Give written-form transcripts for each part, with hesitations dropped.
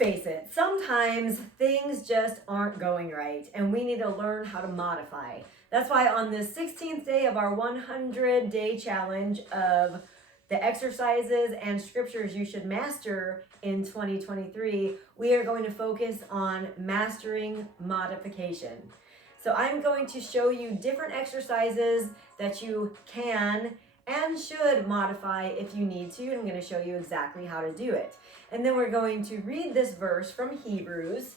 face it, sometimes things just aren't going right and we need to learn how to modify. That's why on the 16th day of our 100-day challenge of the exercises and scriptures you should master in 2023, we are going to focus on mastering modification. So I'm going to show you different exercises that you can and should modify if you need to. And I'm going to show you exactly how to do it. And then we're going to read this verse from Hebrews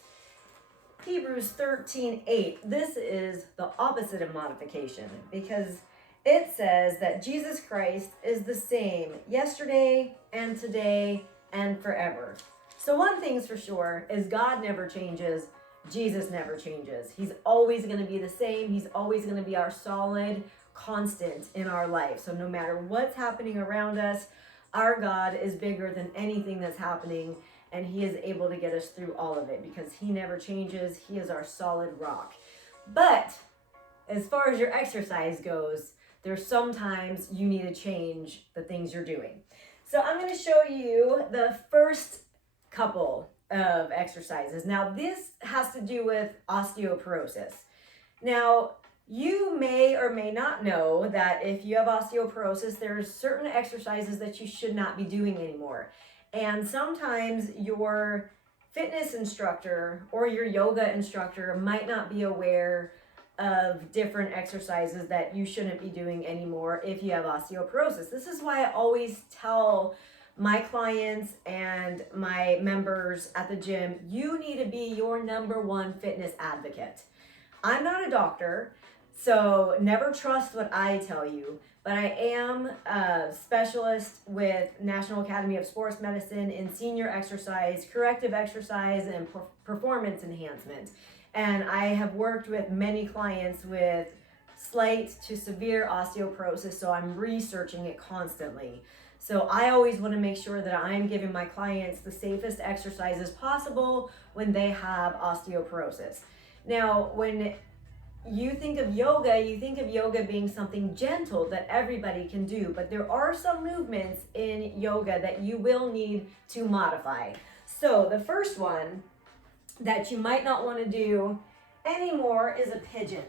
13:8. This is the opposite of modification because it says that Jesus Christ is the same yesterday and today and forever. So one thing's for sure is God never changes. Jesus never changes. He's always going to be the same. He's always going to be our solid constant in our life. So no matter what's happening around us, our God is bigger than anything that's happening, and he is able to get us through all of it because he never changes. He is our solid rock. But as far as your exercise goes, there's sometimes you need to change the things you're doing. So I'm going to show you the first couple of exercises. Now this has to do with osteoporosis. Now you may or may not know that if you have osteoporosis, there's certain exercises that you should not be doing anymore. And sometimes your fitness instructor or your yoga instructor might not be aware of different exercises that you shouldn't be doing anymore if you have osteoporosis. This is why I always tell my clients and my members at the gym, you need to be your number one fitness advocate. I'm not a doctor, so never trust what I tell you, but I am a specialist with National Academy of Sports Medicine in senior exercise, corrective exercise, and performance enhancement. And I have worked with many clients with slight to severe osteoporosis, so I'm researching it constantly. So I always want to make sure that I'm giving my clients the safest exercises possible when they have osteoporosis. Now, when you think of yoga being something gentle that everybody can do, but there are some movements in yoga that you will need to modify. So the first one that you might not want to do anymore is a pigeon.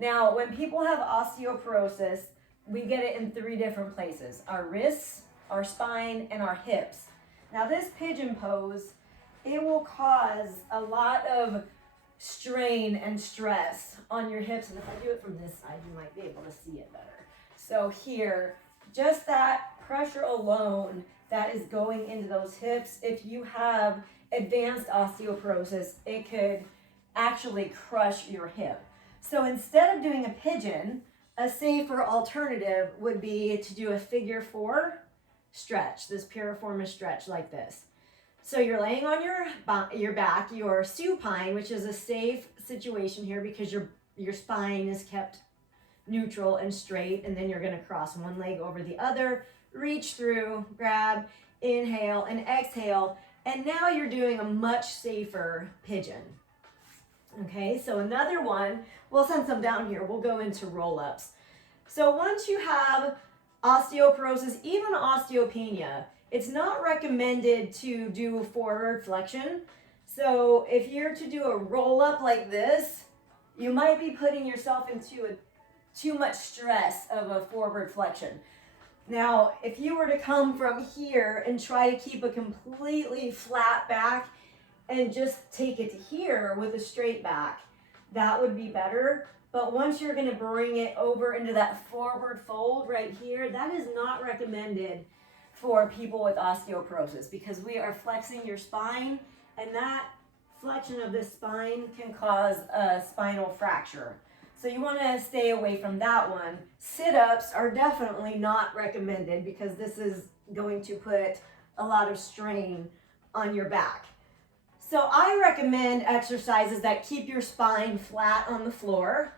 Now, when people have osteoporosis, we get it in 3 different places: our wrists, our spine, and our hips. Now this pigeon pose, it will cause a lot of strain and stress on your hips. And if I do it from this side, you might be able to see it better. So here, just that pressure alone that is going into those hips, if you have advanced osteoporosis, it could actually crush your hip. So instead of doing a pigeon, a safer alternative would be to do a figure 4 stretch, this piriformis stretch like this. So you're laying on your back, your supine, which is a safe situation here because your spine is kept neutral and straight, and then you're going to cross one leg over the other, reach through, grab, inhale and exhale, and now you're doing a much safer pigeon. Okay, so another one, well, since I'm down here, we'll go into roll-ups. So once you have osteoporosis, even osteopenia, it's not recommended to do forward flexion. So if you're to do a roll-up like this, you might be putting yourself into too much stress of a forward flexion. Now, if you were to come from here and try to keep a completely flat back and just take it to here with a straight back, that would be better. But once you're going to bring it over into that forward fold right here, that is not recommended for people with osteoporosis because we are flexing your spine, and that flexion of the spine can cause a spinal fracture. So you want to stay away from that one. Sit-ups are definitely not recommended because this is going to put a lot of strain on your back. So I recommend exercises that keep your spine flat on the floor.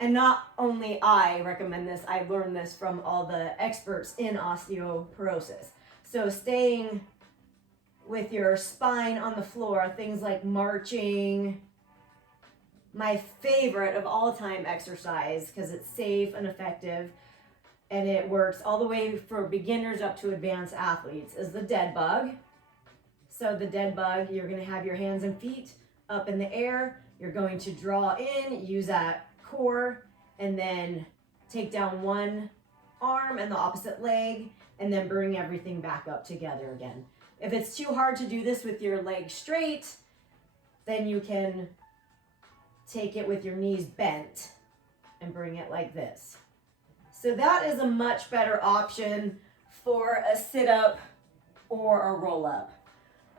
And not only I recommend this, I learned this from all the experts in osteoporosis. So staying with your spine on the floor, things like marching, my favorite of all time exercise because it's safe and effective and it works all the way for beginners up to advanced athletes, is the dead bug. So the dead bug, you're going to have your hands and feet up in the air. You're going to draw in, use that core, and then take down one arm and the opposite leg, and then bring everything back up together again. If it's too hard to do this with your legs straight, then you can take it with your knees bent and bring it like this. So that is a much better option for a sit-up or a roll-up.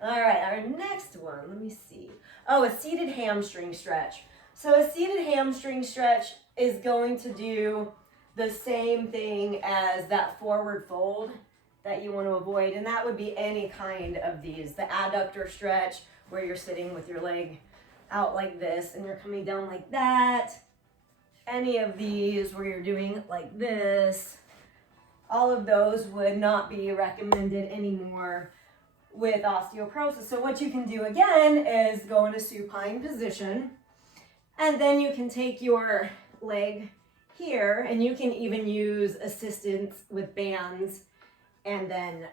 All right, our next one, let me see. Oh, a seated hamstring stretch. So a seated hamstring stretch is going to do the same thing as that forward fold that you want to avoid, and that would be any kind of these. The adductor stretch, where you're sitting with your leg out like this and you're coming down like that. Any of these where you're doing like this. All of those would not be recommended anymore with osteoporosis. So what you can do again is go into supine position, and then you can take your leg here, and you can even use assistance with bands and then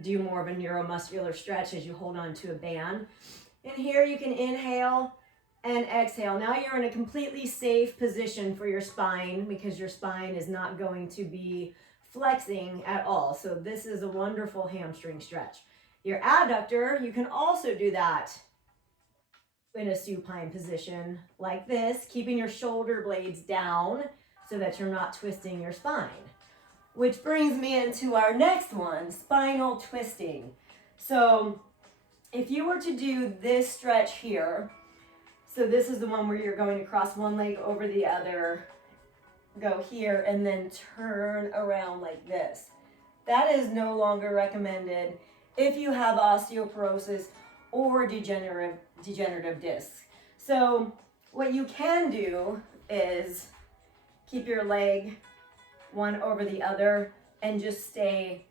do more of a neuromuscular stretch as you hold on to a band. And here you can inhale and exhale. Now you're in a completely safe position for your spine because your spine is not going to be flexing at all. So this is a wonderful hamstring stretch. Your adductor, you can also do that in a supine position like this, keeping your shoulder blades down so that you're not twisting your spine. Which brings me into our next one, spinal twisting. So if you were to do this stretch here, so this is the one where you're going to cross one leg over the other, go here, and then turn around like this. That is no longer recommended if you have osteoporosis or degenerative discs. So what you can do is keep your leg one over the other and just stay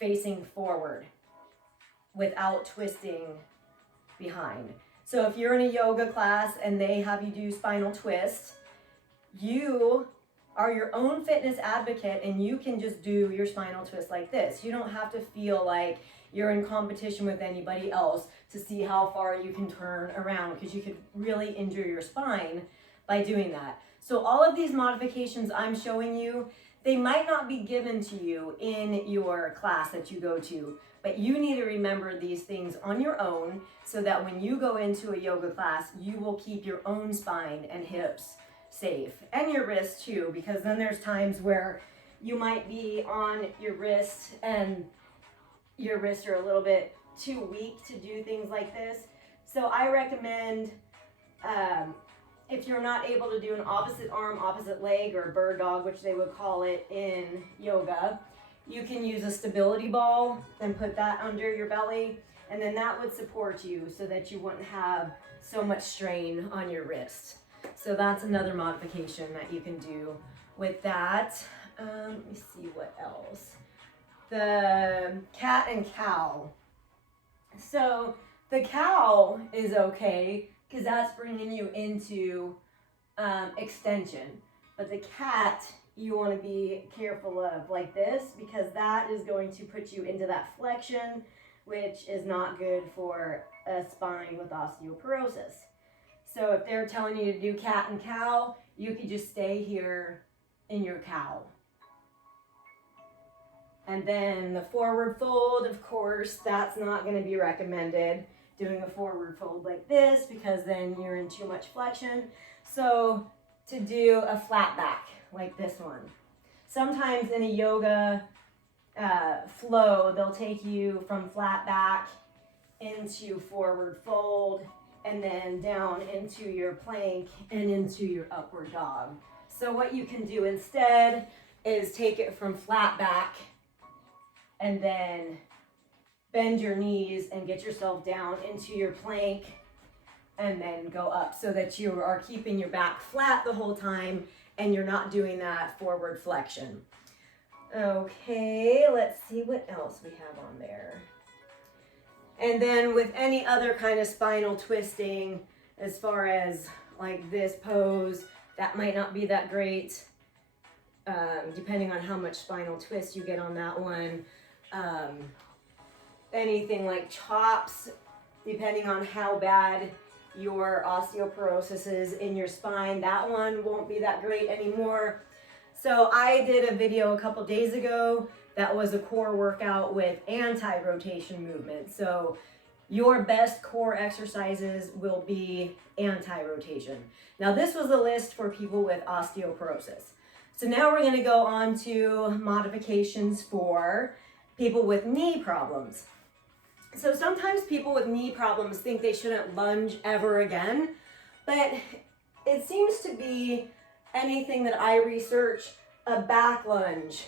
facing forward without twisting behind. So if you're in a yoga class and they have you do spinal twist, you are your own fitness advocate and you can just do your spinal twist like this. You don't have to feel like you're in competition with anybody else to see how far you can turn around, because you could really injure your spine by doing that. So all of these modifications I'm showing you, they might not be given to you in your class that you go to, but you need to remember these things on your own so that when you go into a yoga class, you will keep your own spine and hips safe, and your wrists too, because then there's times where you might be on your wrist and your wrists are a little bit too weak to do things like this. So I recommend, if you're not able to do an opposite arm, opposite leg, or bird dog, which they would call it in yoga, you can use a stability ball and put that under your belly, and then that would support you so that you wouldn't have so much strain on your wrist. So that's another modification that you can do with that. Let me see what else. The cat and cow. So the cow is okay because that's bringing you into extension. But the cat, you want to be careful of like this, because that is going to put you into that flexion, which is not good for a spine with osteoporosis. So if they're telling you to do cat and cow, you could just stay here in your cow. And then the forward fold, of course, that's not going to be recommended, doing a forward fold like this, because then you're in too much flexion. So to do a flat back like this one. Sometimes in a yoga flow, they'll take you from flat back into forward fold, and then down into your plank and into your upward dog. So what you can do instead is take it from flat back and then bend your knees and get yourself down into your plank and then go up, so that you are keeping your back flat the whole time and you're not doing that forward flexion. Okay, let's see what else we have on there. And then with any other kind of spinal twisting, as far as like this pose, that might not be that great, depending on how much spinal twist you get on that one. anything like chops, depending on how bad your osteoporosis is in your spine. That one won't be that great anymore. So I did a video a couple days ago that was a core workout with anti-rotation movement. So your best core exercises will be anti-rotation. Now this was a list for people with osteoporosis. So now we're gonna go on to modifications for people with knee problems. So sometimes people with knee problems think they shouldn't lunge ever again, but it seems to be anything that I research, a back lunge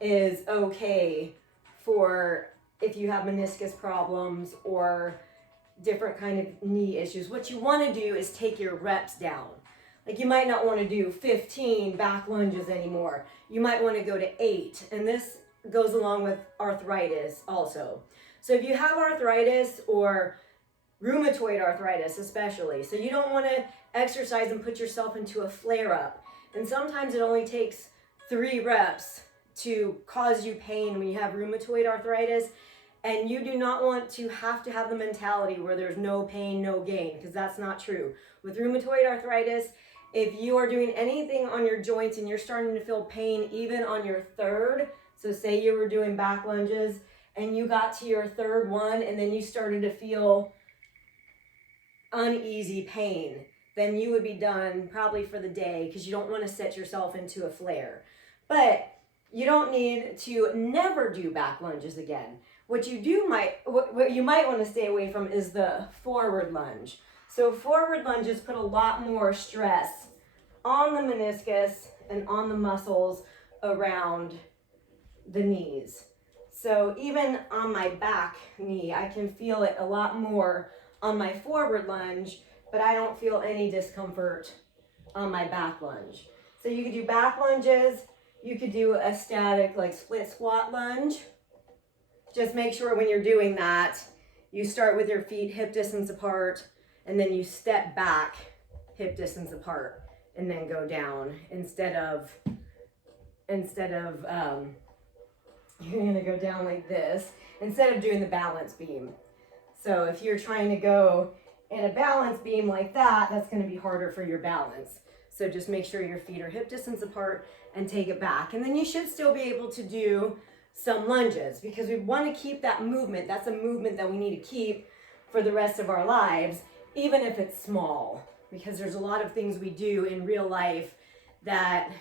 is okay for if you have meniscus problems or different kind of knee issues. What you want to do is take your reps down. Like you might not want to do 15 back lunges anymore. You might want to go to 8, and this goes along with arthritis also. So if you have arthritis or rheumatoid arthritis especially, so you don't want to exercise and put yourself into a flare-up. And sometimes it only takes 3 reps to cause you pain when you have rheumatoid arthritis. And you do not want to have the mentality where there's no pain, no gain, because that's not true. With rheumatoid arthritis, if you are doing anything on your joints and you're starting to feel pain even on your 3rd, so say you were doing back lunges and you got to your 3rd one and then you started to feel uneasy pain, then you would be done probably for the day because you don't want to set yourself into a flare. But you don't need to never do back lunges again. What you might want to stay away from is the forward lunge. So forward lunges put a lot more stress on the meniscus and on the muscles around the knees. So even on my back knee, I can feel it a lot more on my forward lunge, but I don't feel any discomfort on my back lunge. So you could do back lunges, you could do a static like split squat lunge. Just make sure when you're doing that, you start with your feet hip distance apart, and then you step back hip distance apart, and then go down instead of you're gonna go down like this instead of doing the balance beam. So if you're trying to go in a balance beam like that, that's gonna be harder for your balance. So just make sure your feet are hip distance apart and take it back. And then you should still be able to do some lunges because we want to keep that movement. That's a movement that we need to keep for the rest of our lives, even if it's small, because there's a lot of things we do in real life that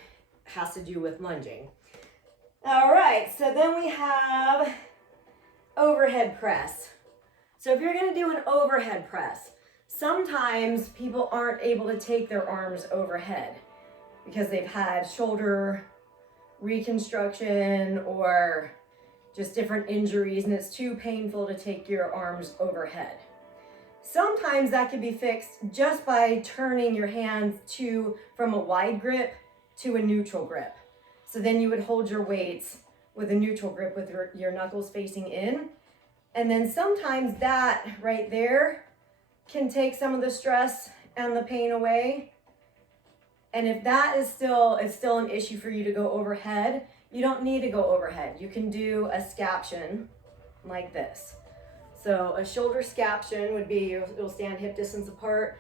has to do with lunging. All right, so then we have overhead press. So if you're going to do an overhead press, sometimes people aren't able to take their arms overhead because they've had shoulder reconstruction or just different injuries and it's too painful to take your arms overhead. Sometimes that can be fixed just by turning your hands from a wide grip to a neutral grip. So then you would hold your weights with a neutral grip with your knuckles facing in. And then sometimes that right there can take some of the stress and the pain away. And if that is still an issue for you to go overhead, you don't need to go overhead. You can do a scaption like this. So a shoulder scaption would be, you'll stand hip distance apart.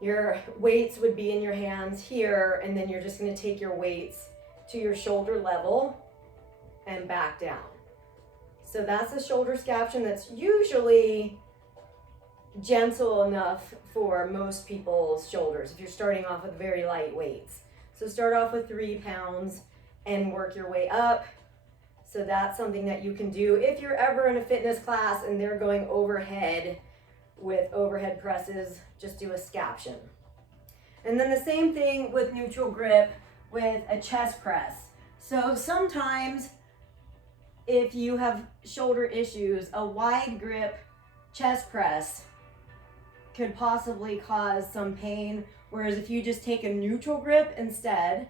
Your weights would be in your hands here, and then you're just gonna take your weights to your shoulder level and back down. So that's a shoulder scaption that's usually gentle enough for most people's shoulders if you're starting off with very light weights. So start off with 3 pounds and work your way up. So that's something that you can do if you're ever in a fitness class and they're going overhead with overhead presses, just do a scaption. And then the same thing with neutral grip with a chest press. So sometimes if you have shoulder issues, a wide grip chest press could possibly cause some pain, whereas if you just take a neutral grip instead,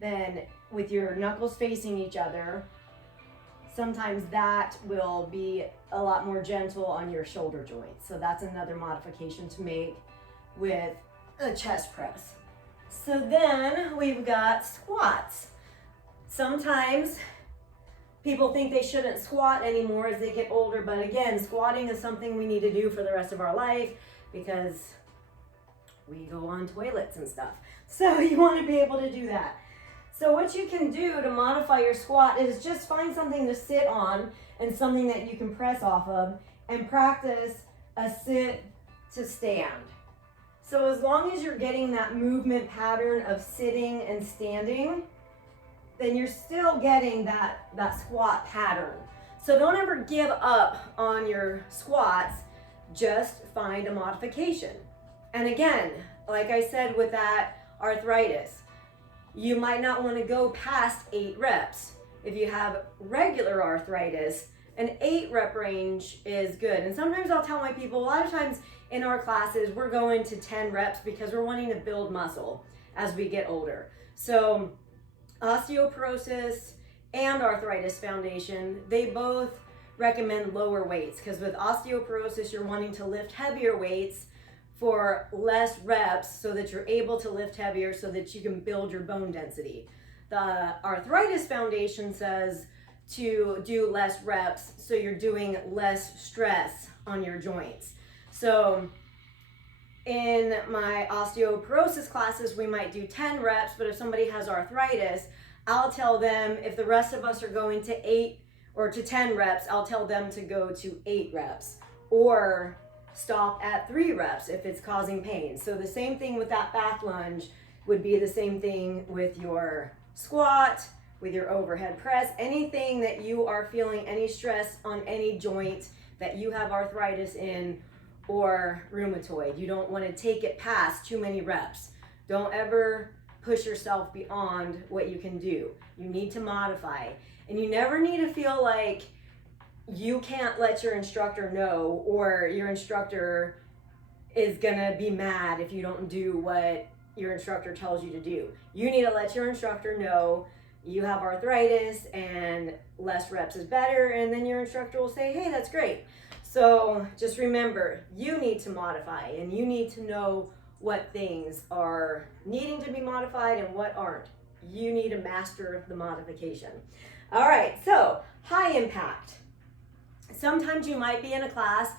then with your knuckles facing each other, sometimes that will be a lot more gentle on your shoulder joints. So that's another modification to make with a chest press. So then we've got squats. Sometimes People think they shouldn't squat anymore as they get older, but again, squatting is something we need to do for the rest of our life because we go on toilets and stuff. So you want to be able to do that. So what you can do to modify your squat is just find something to sit on and something that you can press off of and practice a sit to stand. So as long as you're getting that movement pattern of sitting and standing, then you're still getting that squat pattern. So don't ever give up on your squats, just find a modification. And again, like I said with that arthritis, you might not want to go past 8 reps. If you have regular arthritis, an 8 rep range is good. And sometimes I'll tell my people, a lot of times in our classes, we're going to 10 reps because we're wanting to build muscle as we get older. So Osteoporosis and Arthritis Foundation, they both recommend lower weights because with osteoporosis, you're wanting to lift heavier weights for less reps so that you're able to lift heavier so that you can build your bone density. The Arthritis Foundation says to do less reps so you're doing less stress on your joints. So in my osteoporosis classes, we might do 10 reps, but if somebody has arthritis, I'll tell them, if the rest of us are going to 8 or to 10 reps, I'll tell them to go to 8 reps or stop at 3 reps if it's causing pain. So the same thing with that back lunge would be the same thing with your squat, with your overhead press, anything that you are feeling any stress on any joint that you have arthritis in or rheumatoid. You don't want to take it past too many reps. Don't ever push yourself beyond what you can do. You need to modify. And you never need to feel like you can't let your instructor know or your instructor is gonna be mad if you don't do what your instructor tells you to do. You need to let your instructor know you have arthritis and less reps is better, and then your instructor will say, hey, that's great. So just remember, you need to modify and you need to know what things are needing to be modified and what aren't. You need to master the modification. All right, so high impact. Sometimes you might be in a class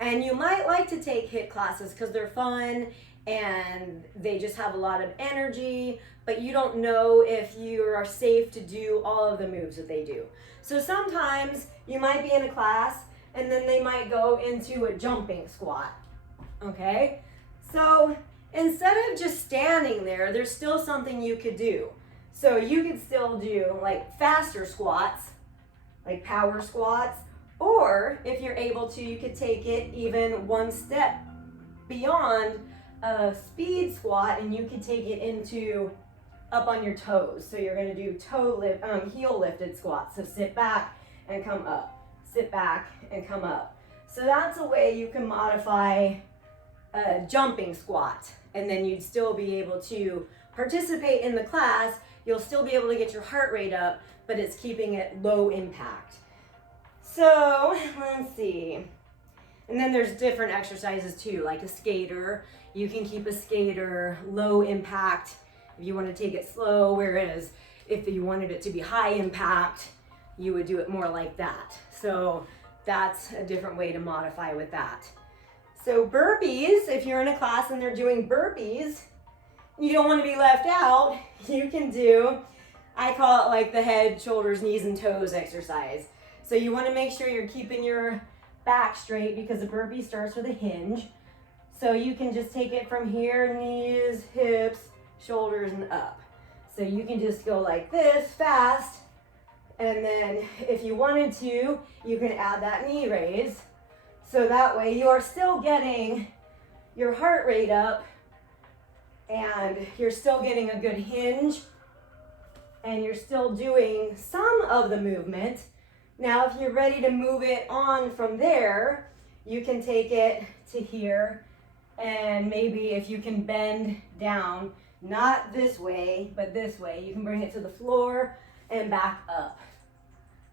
and you might like to take HIIT classes because they're fun and they just have a lot of energy, but you don't know if you are safe to do all of the moves that they do. So sometimes you might be in a class and then they might go into a jumping squat, okay? So instead of just standing there, there's still something you could do. So you could still do like faster squats, like power squats, or if you're able to, you could take it even one step beyond a speed squat and you could take it into up on your toes. So you're gonna do heel lifted squats. So sit back and come up, sit back and come up. So that's a way you can modify a jumping squat, and then you'd still be able to participate in the class. You'll still be able to get your heart rate up, but it's keeping it low impact. So let's see. And then there's different exercises too, like a skater. You can keep a skater low impact if you want to take it slow, whereas if you wanted it to be high impact, you would do it more like that. So that's a different way to modify with that. So burpees, if you're in a class and they're doing burpees, you don't want to be left out, you can do, I call it like the head, shoulders, knees, and toes exercise. So you want to make sure you're keeping your back straight because the burpee starts with a hinge. So you can just take it from here, knees, hips, shoulders, and up. So you can just go like this fast. And then if you wanted to, you can add that knee raise. So that way you are still getting your heart rate up and you're still getting a good hinge and you're still doing some of the movement. Now, if you're ready to move it on from there, you can take it to here, and maybe if you can bend down, not this way, but this way, you can bring it to the floor and back up.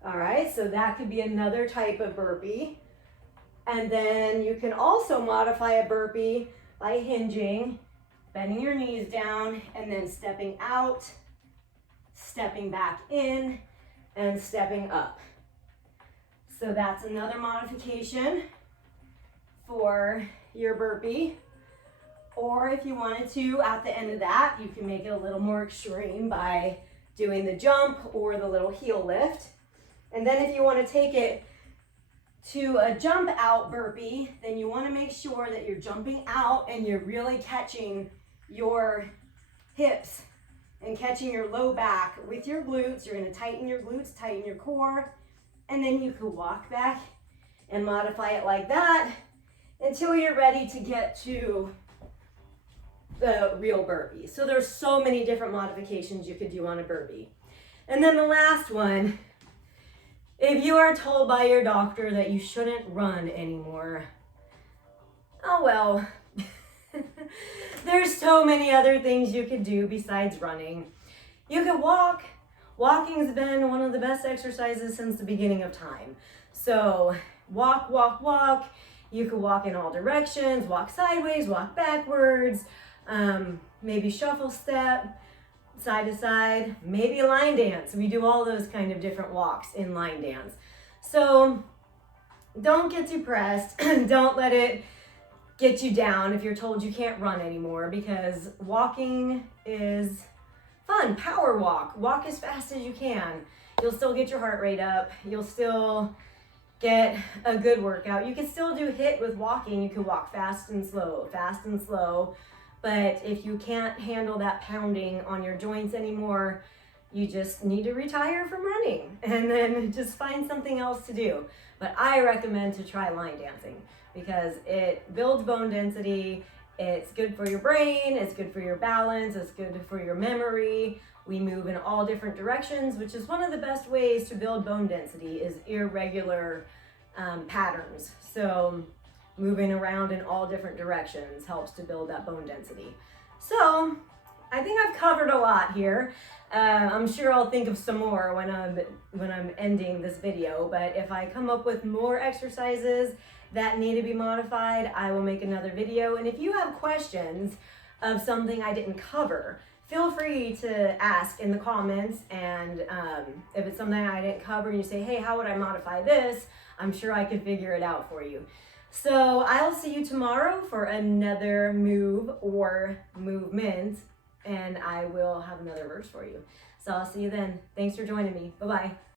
All right, so that could be another type of burpee. And then you can also modify a burpee by hinging, bending your knees down, and then stepping out, stepping back in, and stepping up. So that's another modification for your burpee. Or if you wanted to, at the end of that, you can make it a little more extreme by doing the jump or the little heel lift. And then if you want to take it to a jump out burpee, then you want to make sure that you're jumping out and you're really catching your hips and catching your low back with your glutes. You're going to tighten your glutes, tighten your core, and then you can walk back and modify it like that until you're ready to get to the real burpee. So there's so many different modifications you could do on a burpee. And then the last one, if you are told by your doctor that you shouldn't run anymore, oh well. There's so many other things you could do besides running. You could walk. Walking's been one of the best exercises since the beginning of time. So walk, walk, walk. You could walk in all directions, walk sideways, walk backwards, maybe shuffle step, side to side, maybe line dance. We do all those kind of different walks in line dance. So don't get depressed. Don't let it get you down if you're told you can't run anymore, because walking is fun. Power walk. Walk as fast as you can. You'll still get your heart rate up. You'll still get a good workout. You can still do HIIT with walking. You can walk fast and slow, fast and slow. But if you can't handle that pounding on your joints anymore, you just need to retire from running and then just find something else to do. But I recommend to try line dancing because it builds bone density. It's good for your brain. It's good for your balance. It's good for your memory. We move in all different directions, which is one of the best ways to build bone density is irregular patterns. So moving around in all different directions helps to build that bone density. So I think I've covered a lot here. I'm sure I'll think of some more when I'm ending this video, but if I come up with more exercises that need to be modified, I will make another video. And if you have questions of something I didn't cover, feel free to ask in the comments. And if it's something I didn't cover and you say, hey, how would I modify this? I'm sure I could figure it out for you. So I'll see you tomorrow for another move or movement, and I will have another verse for you. So I'll see you then. Thanks for joining me. Bye-bye.